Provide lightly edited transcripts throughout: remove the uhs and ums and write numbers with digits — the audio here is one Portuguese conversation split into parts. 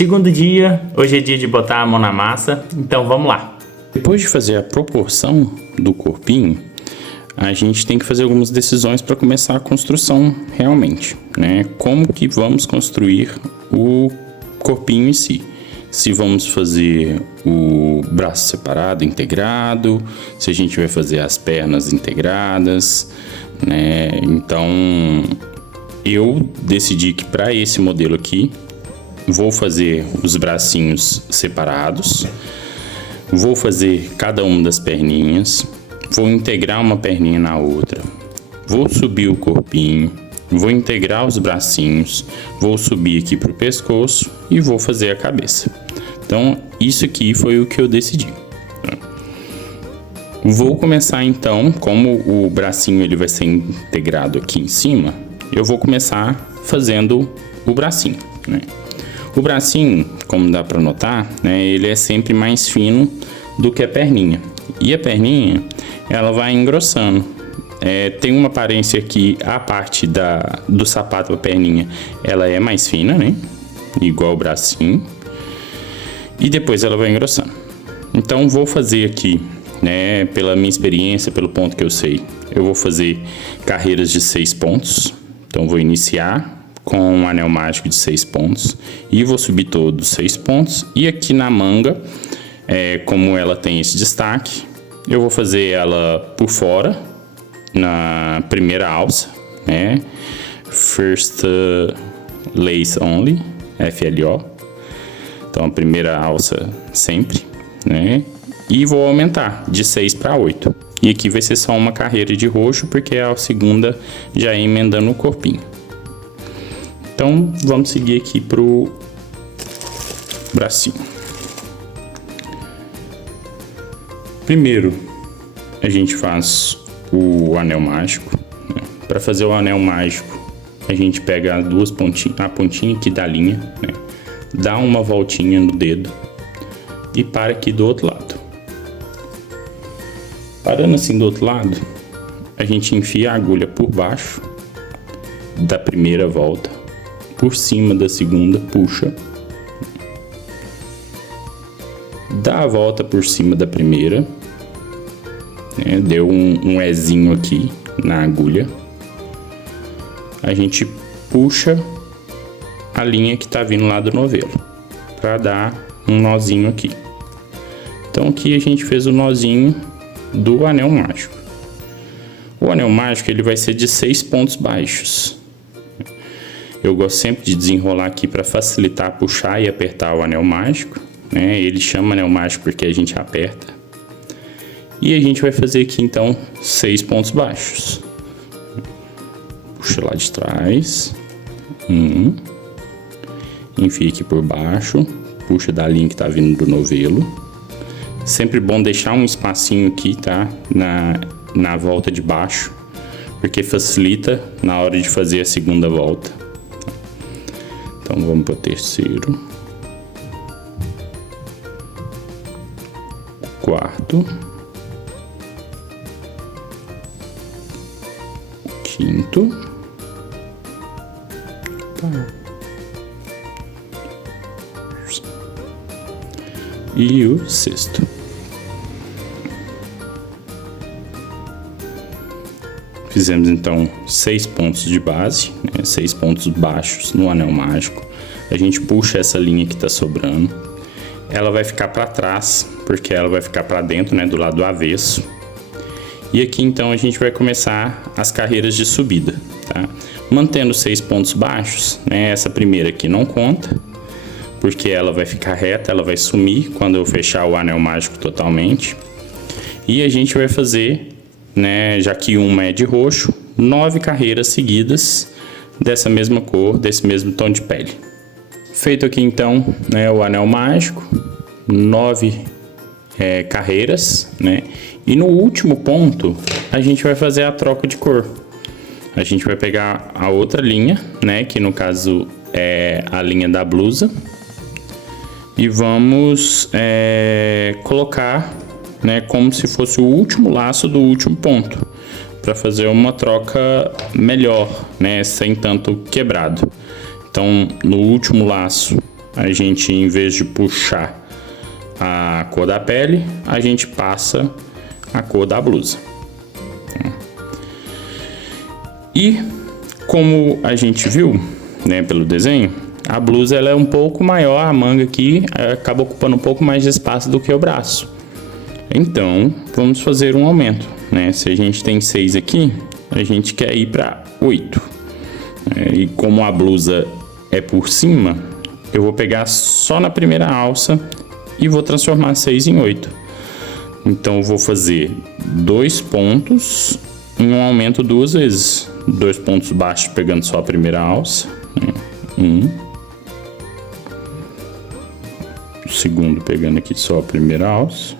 Segundo dia, hoje é dia de botar a mão na massa, então vamos lá. Depois de fazer a proporção do corpinho, a gente tem que fazer algumas decisões para começar a construção realmente, né? Como que vamos construir o corpinho em si? Se vamos fazer o braço separado, integrado, se a gente vai fazer as pernas integradas, né? Então, eu decidi que para esse modelo aqui, vou fazer os bracinhos separados, vou fazer cada uma das perninhas, vou integrar uma perninha na outra, vou subir o corpinho, vou integrar os bracinhos, vou subir aqui para o pescoço e vou fazer a cabeça. Então, isso aqui foi o que eu decidi. Vou começar então, como o bracinho ele vai ser integrado aqui em cima, eu vou começar fazendo o bracinho, né? O bracinho, como dá para notar, né, ele é sempre mais fino do que a perninha. E a perninha, ela vai engrossando. Tem uma aparência que a parte do sapato da perninha, ela é mais fina, né? Igual o bracinho. E depois ela vai engrossando. Então, vou fazer aqui, né, pela minha experiência, pelo ponto que eu sei, eu vou fazer carreiras de 6 pontos. Então, vou iniciar com um anel mágico de 6 pontos e vou subir todos 6 pontos. E aqui na manga, como ela tem esse destaque, eu vou fazer ela por fora, na primeira alça, né? First Lace Only, FLO. Então, a primeira alça sempre, né? E vou aumentar de 6 para 8. E aqui vai ser só uma carreira de roxo, porque a segunda já é emendando o corpinho. Então, vamos seguir aqui pro bracinho. Primeiro, a gente faz o anel mágico, né? Para fazer o anel mágico, a gente pega as duas pontinhas, a pontinha aqui da linha, né? Dá uma voltinha no dedo e para aqui do outro lado. Parando assim do outro lado, a gente enfia a agulha por baixo da primeira volta, por cima da segunda, puxa, dá a volta por cima da primeira, né? Deu um Ezinho aqui na agulha, a gente puxa a linha que tá vindo lá do novelo, para dar um nozinho aqui. Então aqui a gente fez o nozinho do anel mágico. O anel mágico ele vai ser de 6 pontos baixos. Eu gosto sempre de desenrolar aqui para facilitar puxar e apertar o anel mágico, né? Ele chama anel mágico porque a gente aperta. E a gente vai fazer aqui então 6 pontos baixos. Puxa lá de trás. Enfia aqui por baixo. Puxa da linha que tá vindo do novelo. Sempre bom deixar um espacinho aqui, tá? Na volta de baixo, porque facilita na hora de fazer a segunda volta. Então vamos para o terceiro, quarto, quinto, e o sexto. Fizemos então 6 pontos de base, né? 6 pontos baixos no anel mágico. A gente puxa essa linha que está sobrando. Ela vai ficar para trás, porque ela vai ficar para dentro, né? Do lado avesso. E aqui então a gente vai começar as carreiras de subida, tá? Mantendo 6 pontos baixos, né? Essa primeira aqui não conta, porque ela vai ficar reta, ela vai sumir quando eu fechar o anel mágico totalmente. E a gente vai fazer, né, já que uma é de roxo, 9 carreiras seguidas dessa mesma cor, desse mesmo tom de pele. Feito aqui então, né, o anel mágico, 9 carreiras, né? E no último ponto a gente vai fazer a troca de cor. A gente vai pegar a outra linha, né, que no caso é a linha da blusa, e vamos colocar, né, como se fosse o último laço do último ponto, para fazer uma troca melhor, né, sem tanto quebrado. Então, no último laço, a gente, em vez de puxar a cor da pele, a gente passa a cor da blusa. E como a gente viu, né, pelo desenho, a blusa ela é um pouco maior, a manga aqui acaba ocupando um pouco mais de espaço do que o braço. Então, vamos fazer um aumento, né? Se a gente tem 6 aqui, a gente quer ir para 8. E como a blusa é por cima, eu vou pegar só na primeira alça e vou transformar 6 em 8. Então, eu vou fazer 2 pontos em um aumento 2 vezes. 2 pontos baixos pegando só a primeira alça, né? 1. O segundo pegando aqui só a primeira alça.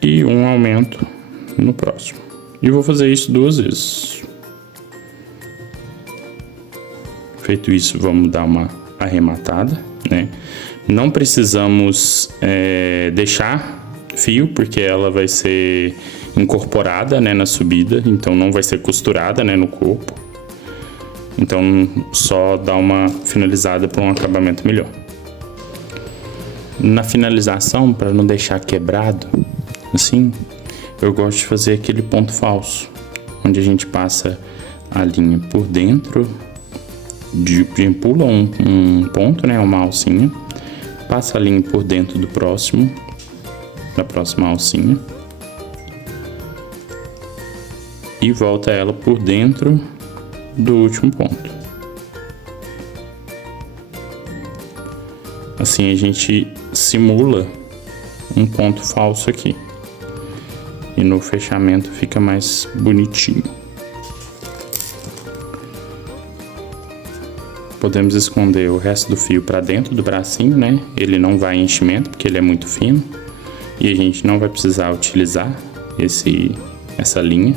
E um aumento no próximo. E vou fazer isso 2 vezes. Feito isso, vamos dar uma arrematada, né? Não precisamos deixar fio, porque ela vai ser incorporada, né, na subida, então não vai ser costurada, né, no corpo. Então só dá uma finalizada para um acabamento melhor. Na finalização, para não deixar quebrado, assim, eu gosto de fazer aquele ponto falso, onde a gente passa a linha por dentro, pula um ponto, né, uma alcinha, passa a linha por dentro da próxima alcinha e volta ela por dentro do último ponto. Assim a gente simula um ponto falso aqui. E no fechamento fica mais bonitinho. Podemos esconder o resto do fio para dentro do bracinho, né? Ele não vai em enchimento porque ele é muito fino. E a gente não vai precisar utilizar essa linha.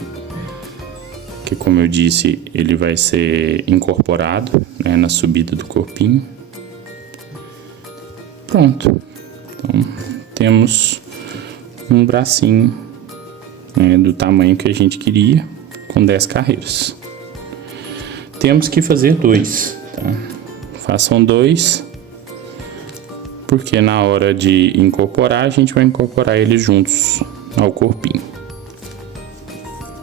Que, como eu disse, ele vai ser incorporado, né, na subida do corpinho. Pronto. Então, temos um bracinho, né, do tamanho que a gente queria, com 10 carreiras. Temos que fazer 2, tá? Façam 2, porque na hora de incorporar, a gente vai incorporar eles juntos ao corpinho.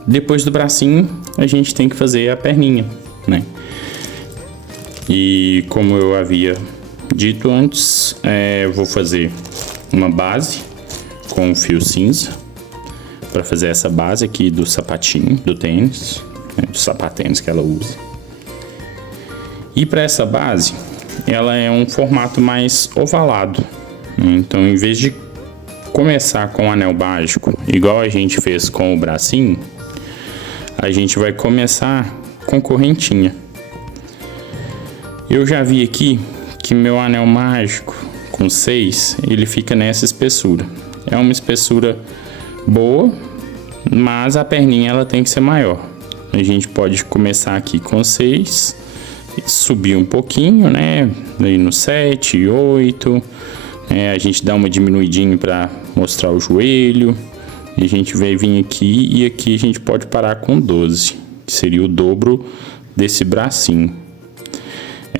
Depois do bracinho, a gente tem que fazer a perninha, né? E como eu havia dito antes, eu vou fazer uma base com fio cinza para fazer essa base aqui do sapatinho, do tênis, né, do sapatênis que ela usa. E para essa base, ela é um formato mais ovalado, né? Então, em vez de começar com o anel mágico, igual a gente fez com o bracinho, a gente vai começar com correntinha. Eu já vi aqui que meu anel mágico com 6, ele fica nessa espessura. É uma espessura boa, mas a perninha ela tem que ser maior. A gente pode começar aqui com 6, subir um pouquinho, né? Aí no 7, 8, a gente dá uma diminuidinha para mostrar o joelho. E a gente vai vir aqui e aqui a gente pode parar com 12, que seria o dobro desse bracinho.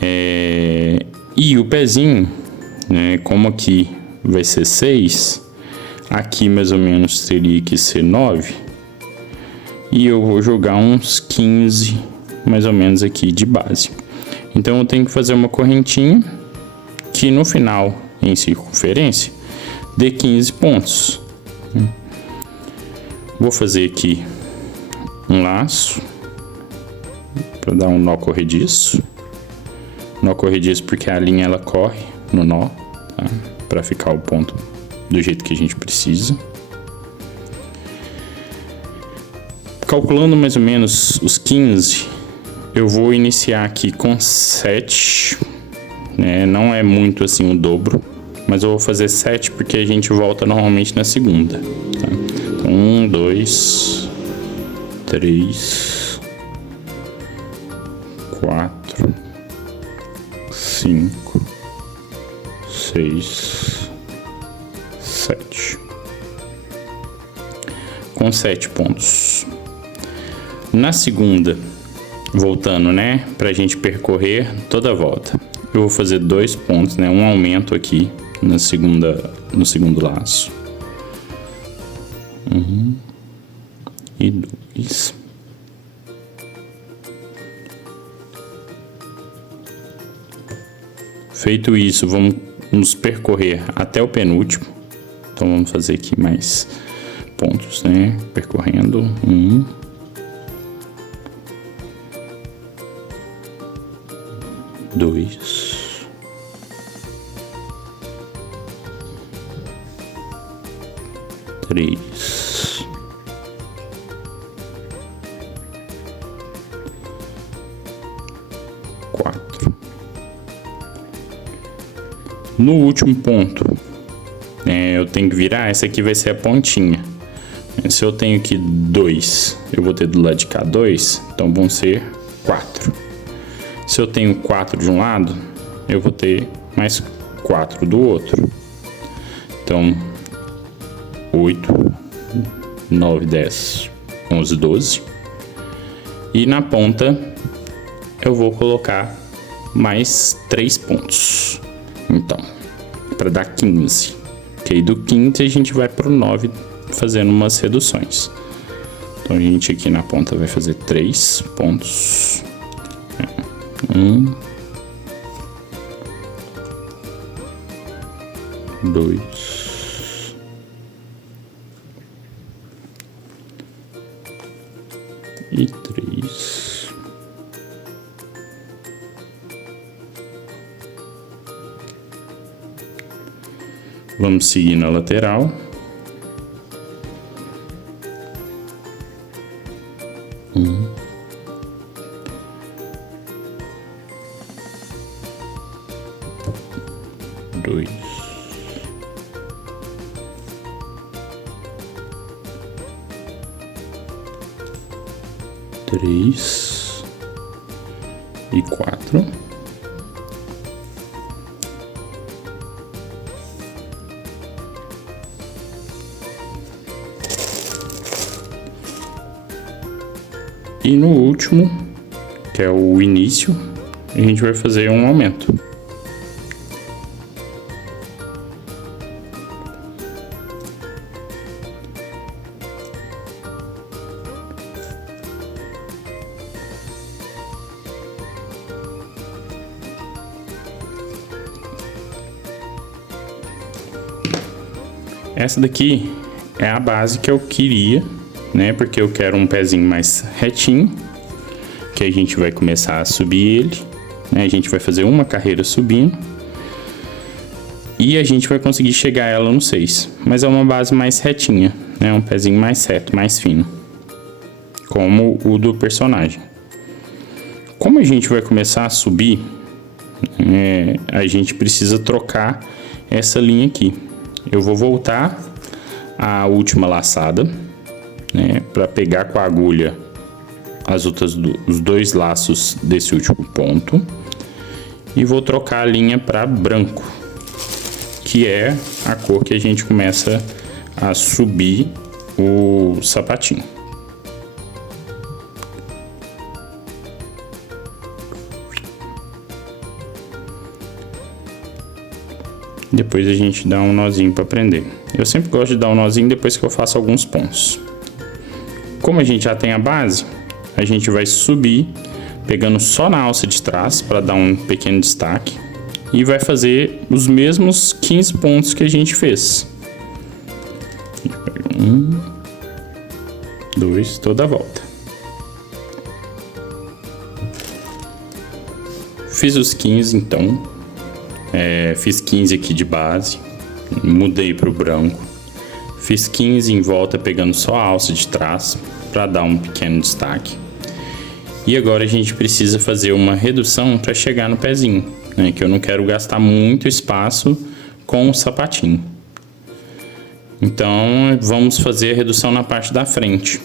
E o pezinho, né, como aqui vai ser 6, aqui mais ou menos teria que ser 9. E eu vou jogar uns 15 mais ou menos aqui de base. Então eu tenho que fazer uma correntinha que no final, em circunferência, dê 15 pontos. Vou fazer aqui um laço para dar um nó corrediço. Nó corrediço porque a linha ela corre no nó, tá? Para ficar o ponto do jeito que a gente precisa. Calculando mais ou menos os 15, eu vou iniciar aqui com 7, né? Não é muito assim o dobro, mas eu vou fazer 7 porque a gente volta normalmente na segunda, tá? Então, 1, 2, 3, 4, 5, 6, 7. Com 7 pontos. Na segunda, voltando, né, pra gente percorrer toda a volta, eu vou fazer 2 pontos, né, um aumento aqui no segundo laço. 1 e 2. Feito isso, vamos percorrer até o penúltimo. Então vamos fazer aqui mais pontos, né? Percorrendo 1, 2, 3, 4. No último ponto, eu tenho que virar, essa aqui vai ser a pontinha. Se eu tenho aqui 2, eu vou ter do lado de cá 2, então vão ser 4. Se eu tenho 4 de um lado, eu vou ter mais 4 do outro. Então, 8, 9, 10, 11, 12. E na ponta, eu vou colocar mais 3 pontos. Então, para dar 15. Que aí do 15 a gente vai pro 9 fazendo umas reduções. Então a gente aqui na ponta vai fazer 3 pontos. 1, 2, 3. Vamos seguir na lateral. 1, 2, 3 e 4. E no último, que é o início, a gente vai fazer um aumento. Essa daqui é a base que eu queria, né? Porque eu quero um pezinho mais retinho, que a gente vai começar a subir ele, né? A gente vai fazer uma carreira subindo e a gente vai conseguir chegar ela no 6. Mas é uma base mais retinha, né? Um pezinho mais reto, mais fino, como o do personagem. Como a gente vai começar a subir, a gente precisa trocar essa linha aqui. Eu vou voltar à última laçada, né, para pegar com a agulha os 2 laços desse último ponto e vou trocar a linha para branco, que é a cor que a gente começa a subir o sapatinho. Depois a gente dá um nozinho para prender. Eu sempre gosto de dar um nozinho depois que eu faço alguns pontos. Como a gente já tem a base, a gente vai subir pegando só na alça de trás para dar um pequeno destaque e vai fazer os mesmos 15 pontos que a gente fez. 1, 2, toda a volta. Fiz os 15 então, fiz 15 aqui de base, mudei para o branco, fiz 15 em volta pegando só a alça de trás para dar um pequeno destaque. E agora a gente precisa fazer uma redução para chegar no pezinho, né, que eu não quero gastar muito espaço com o sapatinho. Então vamos fazer a redução na parte da frente.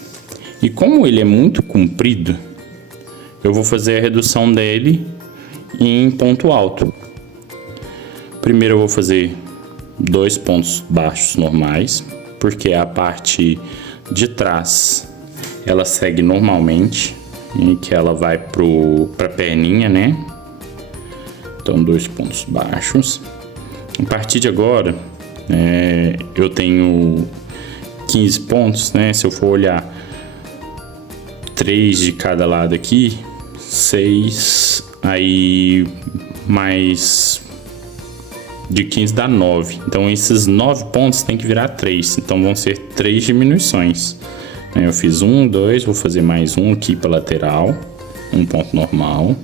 E como ele é muito comprido, eu vou fazer a redução dele em ponto alto. Primeiro eu vou fazer 2 pontos baixos normais, porque a parte de trás ela segue normalmente, e que ela vai pra perninha, né? Então 2 pontos baixos. A partir de agora, eu tenho 15 pontos, né? Se eu for olhar 3 de cada lado aqui, 6, aí mais de 15 dá 9. Então esses 9 pontos tem que virar 3. Então vão ser 3 diminuições. Eu fiz 1, 2, vou fazer mais um aqui para lateral, um ponto normal.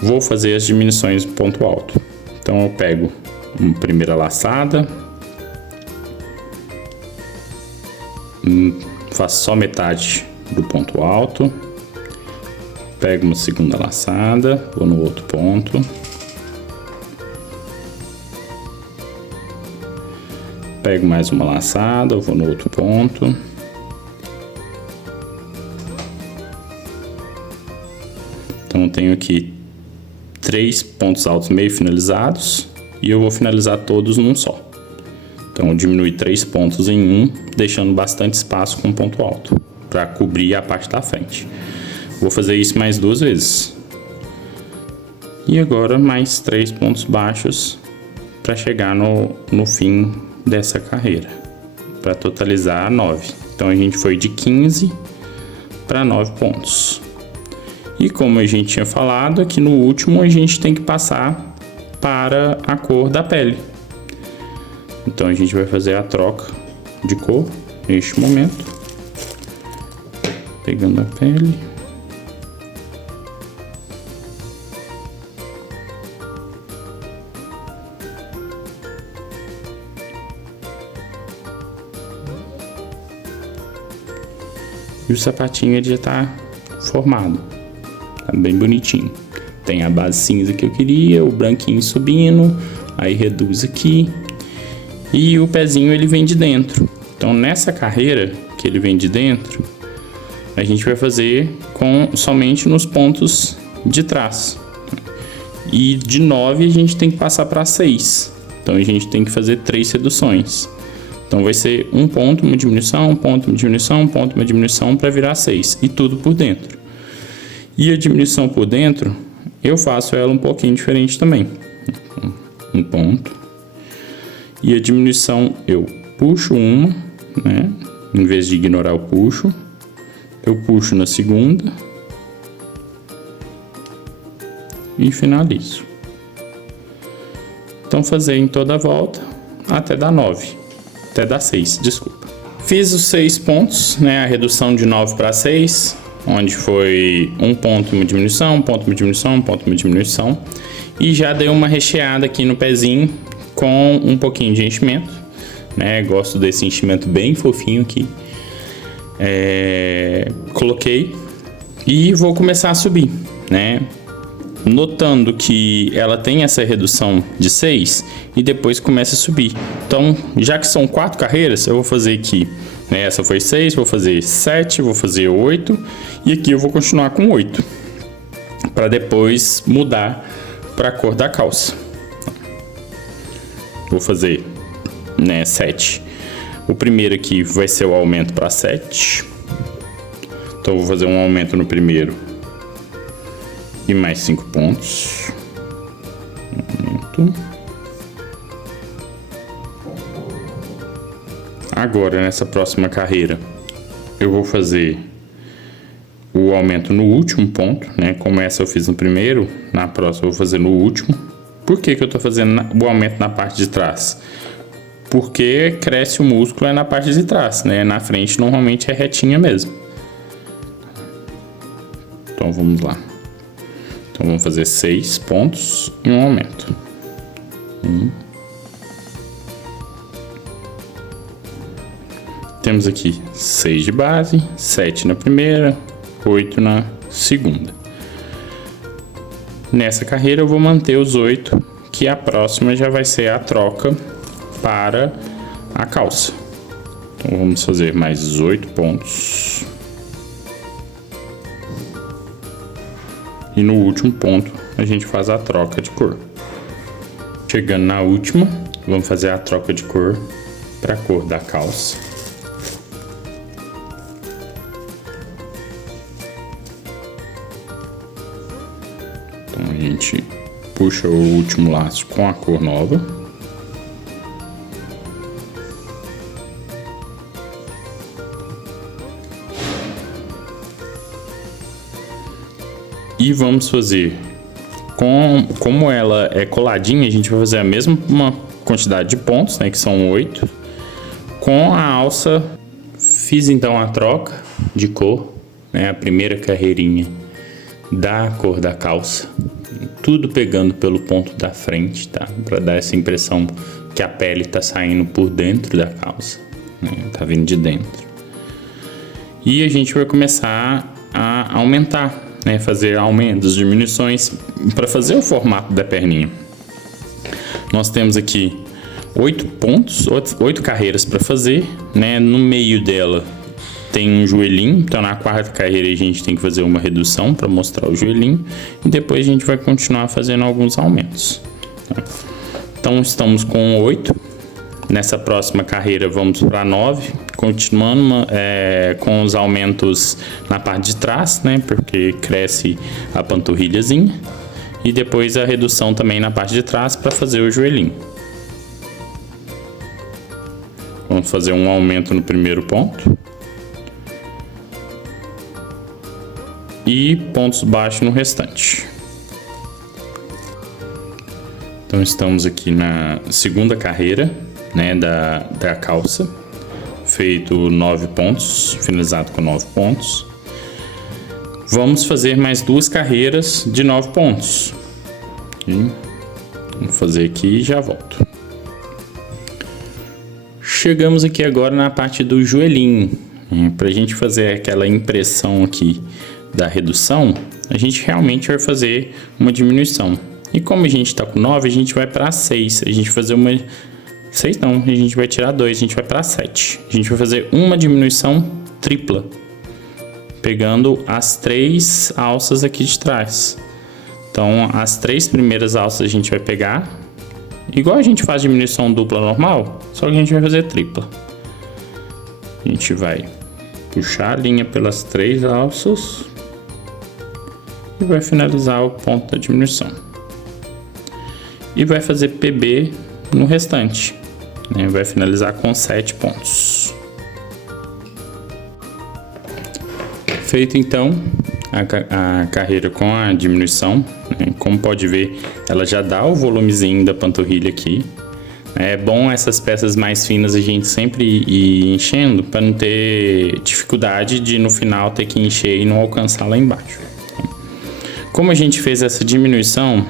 Vou fazer as diminuições do ponto alto. Então eu pego uma primeira laçada, faço só metade do ponto alto, pego uma segunda laçada, vou no outro ponto, pego mais uma laçada, vou no outro ponto, então eu tenho aqui 3 pontos altos meio finalizados e eu vou finalizar todos num só. Então eu diminui 3 pontos em um, deixando bastante espaço com ponto alto para cobrir a parte da frente. Vou fazer isso mais 2 vezes. E agora mais 3 pontos baixos para chegar no fim dessa carreira, para totalizar 9. Então a gente foi de 15 para 9 pontos. E como a gente tinha falado, aqui no último a gente tem que passar para a cor da pele. Então a gente vai fazer a troca de cor neste momento, pegando a pele. E o sapatinho ele já está formado, tá bem bonitinho. Tem a base cinza que eu queria, o branquinho subindo, aí reduz aqui. E o pezinho ele vem de dentro. Então nessa carreira que ele vem de dentro, a gente vai fazer somente nos pontos de trás. E de 9 a gente tem que passar para 6. Então a gente tem que fazer 3 reduções. Então vai ser um ponto, uma diminuição, um ponto, uma diminuição, um ponto, uma diminuição para virar 6. E tudo por dentro. E a diminuição por dentro, eu faço ela um pouquinho diferente também. Um ponto. E a diminuição, eu puxo uma, né? Em vez de ignorar o puxo, eu puxo na segunda e finalizo. Então fazer em toda a volta até dar 9, até dar 6, desculpa. Fiz os 6 pontos, né? A redução de 9 para 6, onde foi um ponto, uma diminuição, um ponto, uma diminuição, um ponto, uma diminuição. E já dei uma recheada aqui no pezinho com um pouquinho de enchimento, né? Gosto desse enchimento bem fofinho aqui. Coloquei e vou começar a subir, né? Notando que ela tem essa redução de 6 e depois começa a subir. Então, já que são 4 carreiras, eu vou fazer aqui, né? Essa foi 6, vou fazer 7, vou fazer 8 e aqui eu vou continuar com 8 para depois mudar para a cor da calça. Vou fazer, né, 7. O primeiro aqui vai ser o aumento para 7. Então eu vou fazer um aumento no primeiro e mais 5 pontos. Aumento. Agora nessa próxima carreira eu vou fazer o aumento no último ponto, né? Como essa eu fiz no primeiro, na próxima eu vou fazer no último. Por que que eu estou fazendo o aumento na parte de trás? Porque cresce o músculo na parte de trás, né? Na frente normalmente é retinha mesmo. Então vamos lá. Então vamos fazer 6 pontos e um aumento. 1. Temos aqui 6 de base, 7 na primeira, 8 na segunda. Nessa carreira eu vou manter os 8, que a próxima já vai ser a troca para a calça. Então vamos fazer mais 8 pontos. E no último ponto a gente faz a troca de cor. Chegando na última, vamos fazer a troca de cor para a cor da calça. Então a gente puxa o último laço com a cor nova. E vamos fazer, como ela é coladinha, a gente vai fazer a mesma quantidade de pontos, né, que são 8. Com a alça, fiz então a troca de cor, né, a primeira carreirinha da cor da calça, tudo pegando pelo ponto da frente, tá? Para dar essa impressão que a pele tá saindo por dentro da calça, né? Tá vindo de dentro. E a gente vai começar a aumentar, né? Fazer aumentos, diminuições para fazer o formato da perninha. Nós temos aqui 8 pontos, 8 carreiras para fazer, né? No meio dela tem um joelhinho, então na quarta carreira a gente tem que fazer uma redução para mostrar o joelhinho e depois a gente vai continuar fazendo alguns aumentos. Então estamos com 8, nessa próxima carreira vamos para 9, continuando com os aumentos na parte de trás, né, porque cresce a panturrilhazinha, e depois a redução também na parte de trás para fazer o joelhinho. Vamos fazer um aumento no primeiro ponto. E pontos baixos no restante. Então estamos aqui na segunda carreira, né, da calça, feito 9 pontos, finalizado com 9 pontos. Vamos fazer mais 2 carreiras de 9 pontos. Vamos fazer aqui e já volto. Chegamos aqui agora na parte do joelhinho, para a gente fazer aquela impressão aqui da redução, a gente realmente vai fazer uma diminuição. E como a gente está com 9, a gente vai para 6. A gente vai fazer uma... 6 não, a gente vai tirar 2, a gente vai para 7. A gente vai fazer uma diminuição tripla, pegando as 3 alças aqui de trás. Então, as 3 primeiras alças a gente vai pegar, igual a gente faz diminuição dupla normal, só que a gente vai fazer tripla. A gente vai puxar a linha pelas 3 alças e vai finalizar o ponto da diminuição. E vai fazer PB no restante, né? Vai finalizar com 7 pontos. Feito então a carreira com a diminuição, né? Como pode ver, ela já dá o volumezinho da panturrilha aqui. É bom essas peças mais finas a gente sempre ir enchendo para não ter dificuldade de no final ter que encher e não alcançar lá embaixo. Como a gente fez essa diminuição,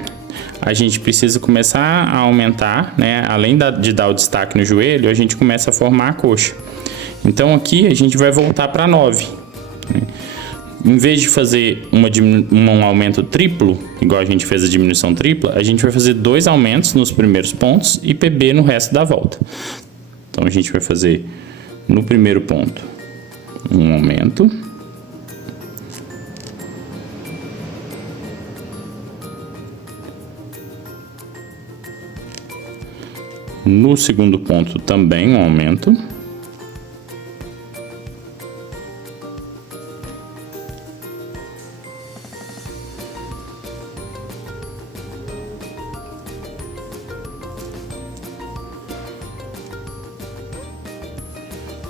a gente precisa começar a aumentar, né? Além de dar o destaque no joelho, a gente começa a formar a coxa. Então aqui a gente vai voltar para 9. Né? Em vez de fazer um aumento triplo, igual a gente fez a diminuição tripla, a gente vai fazer 2 aumentos nos primeiros pontos e PB no resto da volta. Então a gente vai fazer no primeiro ponto um aumento. No segundo ponto também um aumento.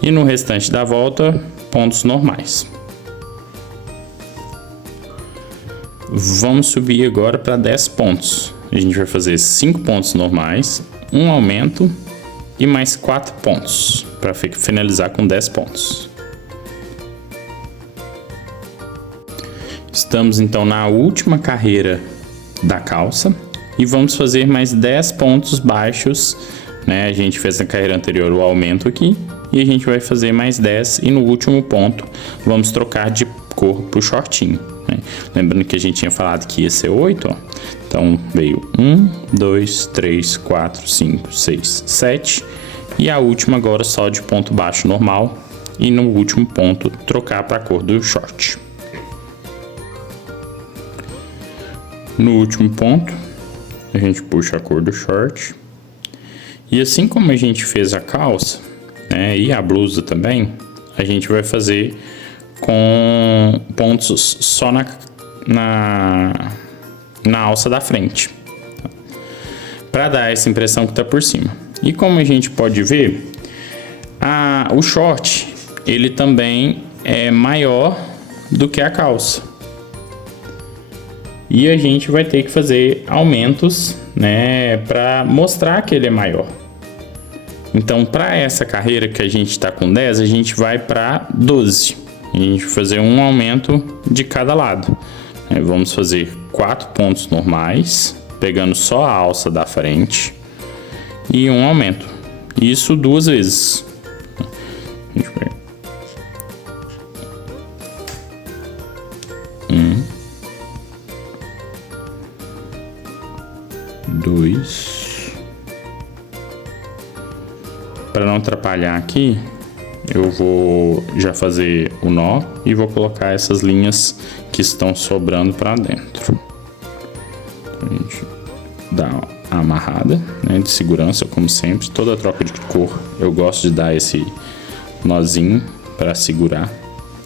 E no restante da volta, pontos normais. Vamos subir agora para 10 pontos. A gente vai fazer 5 pontos normais, um aumento e mais 4 pontos para finalizar com 10 pontos. Estamos então na última carreira da calça e vamos fazer mais 10 pontos baixos, né? A gente fez na carreira anterior o aumento aqui e a gente vai fazer mais 10 e no último ponto vamos trocar de cor pro shortinho, né? Lembrando que a gente tinha falado que ia ser 8, ó. Então veio 1, 2, 3, 4, 5, 6, 7 e a última agora só de ponto baixo normal e no último ponto trocar para a cor do short. No último ponto a gente puxa a cor do short e assim como a gente fez a calça, né, e a blusa também, a gente vai fazer na alça da frente, para dar essa impressão que está por cima. E como a gente pode ver, o short ele também é maior do que a calça. E a gente vai ter que fazer aumentos, né, para mostrar que ele é maior. Então, para essa carreira que a gente está com 10, a gente vai para 12. A gente vai fazer um aumento de cada lado. Vamos fazer 4 pontos normais, pegando só a alça da frente, e um aumento. Isso 2 vezes. A gente vai... 1, 2. Para não atrapalhar aqui, eu vou já fazer o nó e vou colocar essas linhas que estão sobrando para dentro. A gente dá a amarrada, né, de segurança, como sempre. Toda troca de cor eu gosto de dar esse nozinho para segurar,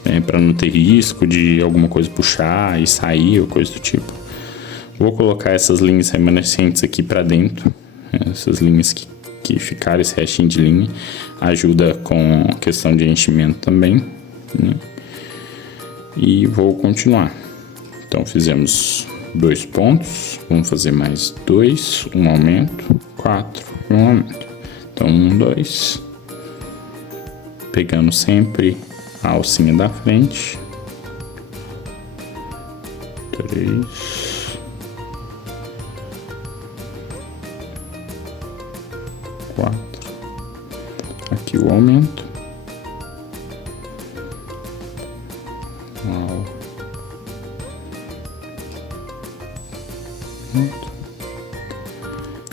né, para não ter risco de alguma coisa puxar e sair ou coisa do tipo. Vou colocar essas linhas remanescentes aqui para dentro, né, essas linhas que ficaram, esse restinho de linha ajuda com a questão de enchimento também, né? E vou continuar. Então fizemos 2 pontos, vamos fazer mais 2, um aumento, 4 e um aumento. Então 1, 2, pegando sempre a alcinha da frente, 3, 4, aqui o aumento,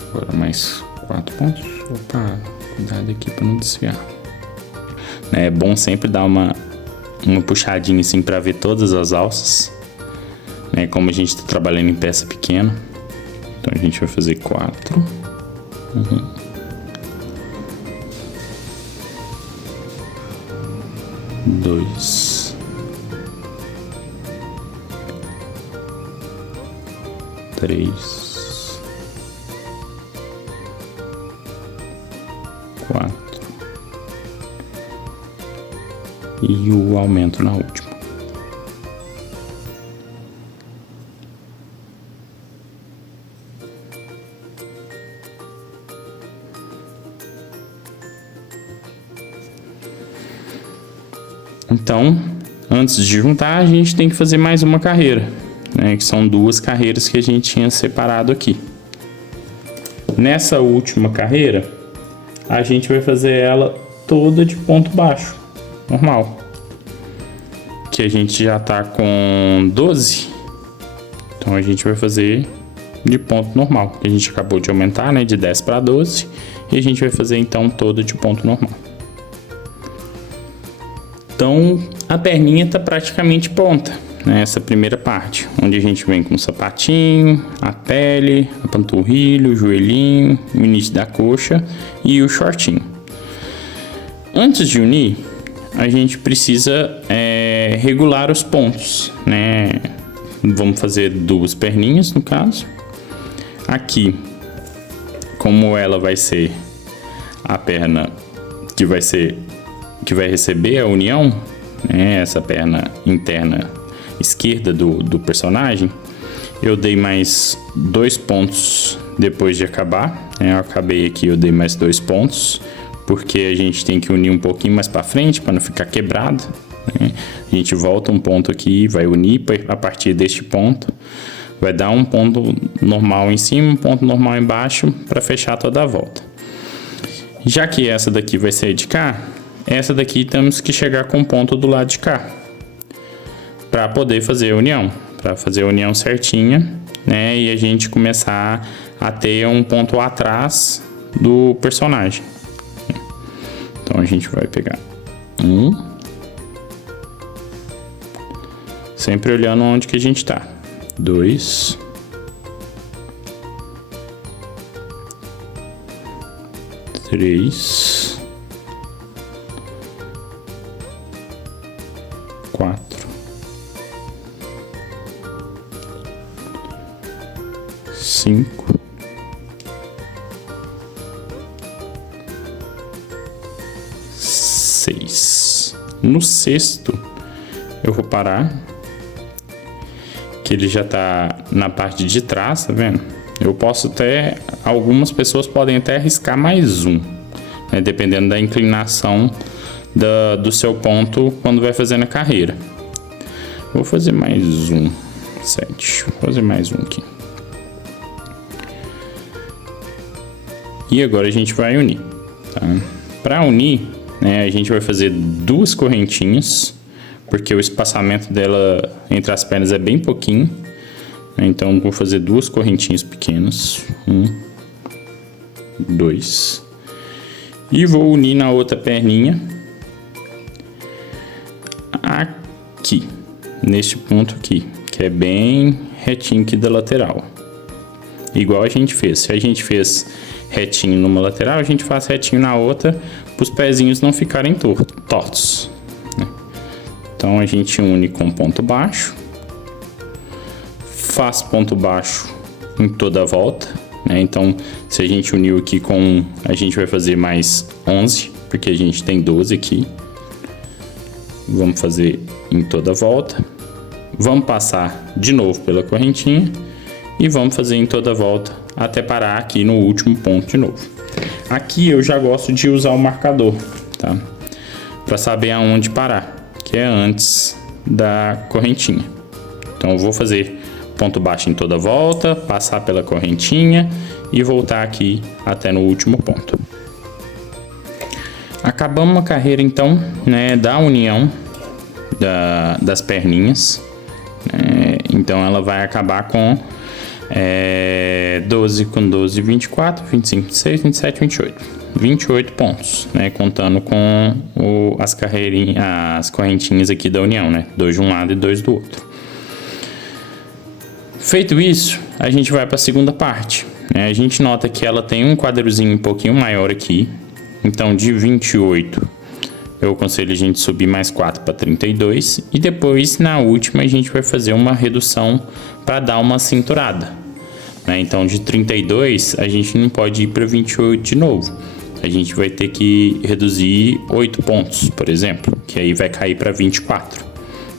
agora mais 4 pontos. Opa, cuidado aqui para não desviar. É bom sempre dar uma puxadinha assim para ver todas as alças, né? Como a gente está trabalhando em peça pequena, então a gente vai fazer 4. 2, 3, 4 e o aumento na última. Então, antes de juntar, a gente tem que fazer mais uma carreira, né, que são 2 carreiras que a gente tinha separado aqui. Nessa última carreira, a gente vai fazer ela toda de ponto baixo, normal. Que a gente já tá com 12, então a gente vai fazer de ponto normal. A gente acabou de aumentar, né, de 10 para 12, e a gente vai fazer então toda de ponto normal. Então, a perninha tá praticamente pronta, né? Essa primeira parte, onde a gente vem com o sapatinho, a pele, a panturrilha, o joelhinho, o início da coxa e o shortinho. Antes de unir, a gente precisa regular os pontos, né? Vamos fazer 2 perninhas, no caso. Aqui, como ela vai ser a perna que vai receber a união, né, essa perna interna esquerda do personagem, eu dei mais 2 pontos depois de acabar, né, eu acabei aqui, eu dei mais 2 pontos, porque a gente tem que unir um pouquinho mais para frente, para não ficar quebrado, né? A gente volta um ponto aqui, vai unir a partir deste ponto, vai dar um ponto normal em cima, um ponto normal embaixo, para fechar toda a volta. Já que essa daqui vai ser de cá, essa daqui temos que chegar com o ponto do lado de cá, para poder fazer a união, para fazer a união certinha, né? E a gente começar a ter um ponto atrás do personagem. Então a gente vai pegar sempre olhando onde que a gente tá. 2, 3, 4, 5, 6. No sexto, eu vou parar, que ele já tá na parte de trás, tá vendo? Eu posso até, algumas pessoas podem até arriscar mais um, né, dependendo da inclinação do seu ponto quando vai fazendo a carreira. Vou fazer mais um, 7, vou fazer mais um aqui. E agora a gente vai unir, tá? Para unir, né, a gente vai fazer duas correntinhas, porque o espaçamento dela entre as pernas é bem pouquinho, né? Então vou fazer duas correntinhas pequenas, 1, 2, e vou unir na outra perninha aqui, neste ponto aqui, que é bem retinho aqui da lateral, igual a gente fez. Se a gente fez retinho numa lateral, a gente faz retinho na outra, para os pezinhos não ficarem tortos, né? Então a gente une com ponto baixo, faz ponto baixo em toda a volta, né? Então se a gente uniu aqui com 1, a gente vai fazer mais 11, porque a gente tem 12 aqui. Vamos fazer em toda a volta, vamos passar de novo pela correntinha e vamos fazer em toda a volta até parar aqui no último ponto de novo. Aqui eu já gosto de usar o marcador, tá? Para saber aonde parar, que é antes da correntinha. Então eu vou fazer ponto baixo em toda a volta, passar pela correntinha e voltar aqui até no último ponto. Acabamos a carreira então, né, da união das perninhas, então ela vai acabar com 12 com 12, 24, 25, 26, 27, 28 pontos, né, contando com as correntinhas aqui da união, né, 2 de um lado e 2 do outro. Feito isso, a gente vai para a segunda parte, né? A gente nota que ela tem um quadrozinho um pouquinho maior aqui, então de 28 eu aconselho a gente subir mais 4 para 32 e depois na última a gente vai fazer uma redução para dar uma cinturada, né? Então de 32 a gente não pode ir para 28 de novo, a gente vai ter que reduzir 8 pontos, por exemplo, que aí vai cair para 24,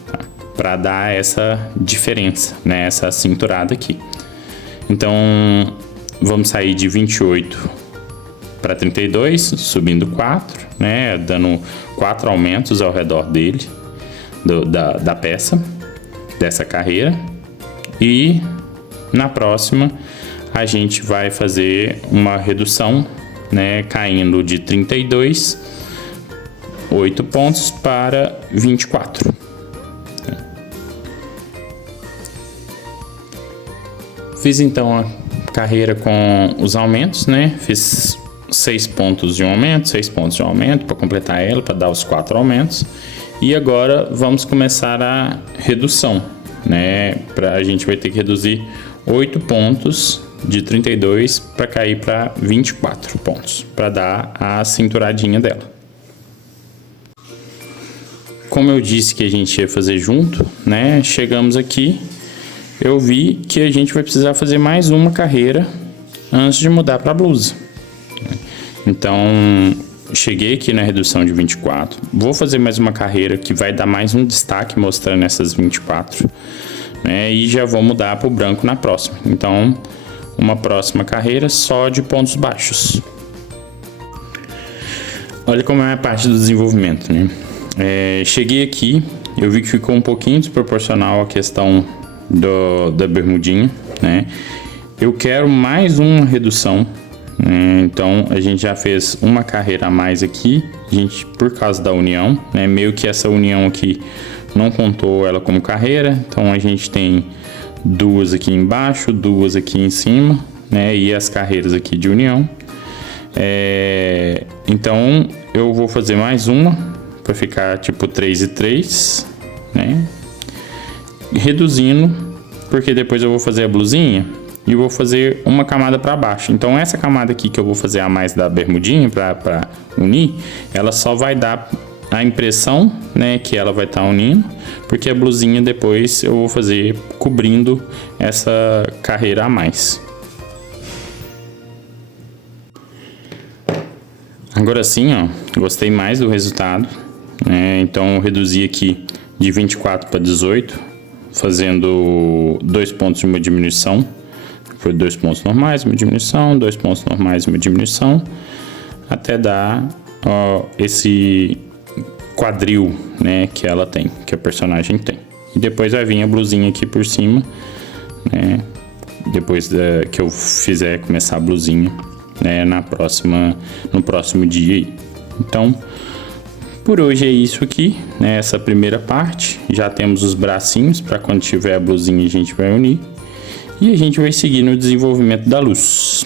tá? Para dar essa diferença, né? Essa cinturada aqui. Então vamos sair de 28 para 32, subindo 4, né, dando 4 aumentos ao redor dele, da peça, dessa carreira. E na próxima a gente vai fazer uma redução, né, caindo de 32, 8 pontos para 24. Fiz então a carreira com os aumentos, né, fiz 6 pontos de um aumento, 6 pontos de um aumento para completar ela, para dar os 4 aumentos. E agora vamos começar a redução, né? A gente vai ter que reduzir 8 pontos de 32 para cair para 24 pontos, para dar a cinturadinha dela. Como eu disse que a gente ia fazer junto, né? Chegamos aqui, eu vi que a gente vai precisar fazer mais uma carreira antes de mudar para a blusa. Então, cheguei aqui na redução de 24, vou fazer mais uma carreira que vai dar mais um destaque mostrando essas 24, né, e já vou mudar para o branco na próxima. Então, uma próxima carreira só de pontos baixos. Olha como é a parte do desenvolvimento, né? Cheguei aqui, eu vi que ficou um pouquinho desproporcional a questão da bermudinha, né? Eu quero mais uma redução. Então a gente já fez uma carreira a mais aqui, por causa da união, né? Meio que essa união aqui não contou ela como carreira, então a gente tem 2 aqui embaixo, 2 aqui em cima, né? E as carreiras aqui de união. Então eu vou fazer mais uma para ficar tipo 3 e 3, né? Reduzindo, porque depois eu vou fazer a blusinha e vou fazer uma camada para baixo. Então essa camada aqui que eu vou fazer a mais da bermudinha para unir, ela só vai dar a impressão, né, que ela vai estar unindo, porque a blusinha depois eu vou fazer cobrindo essa carreira a mais. Agora sim, ó, gostei mais do resultado, né? Então eu reduzi aqui de 24 para 18, fazendo 2 pontos de uma diminuição. Foi 2 pontos normais, uma diminuição, 2 pontos normais, uma diminuição, até dar esse quadril, né, que ela tem, que a personagem tem. E depois vai vir a blusinha aqui por cima, né, depois que eu fizer começar a blusinha, né, no próximo dia aí. Então, por hoje é isso aqui, né, essa primeira parte. Já temos os bracinhos, para quando tiver a blusinha a gente vai unir. E a gente vai seguir no desenvolvimento da luz.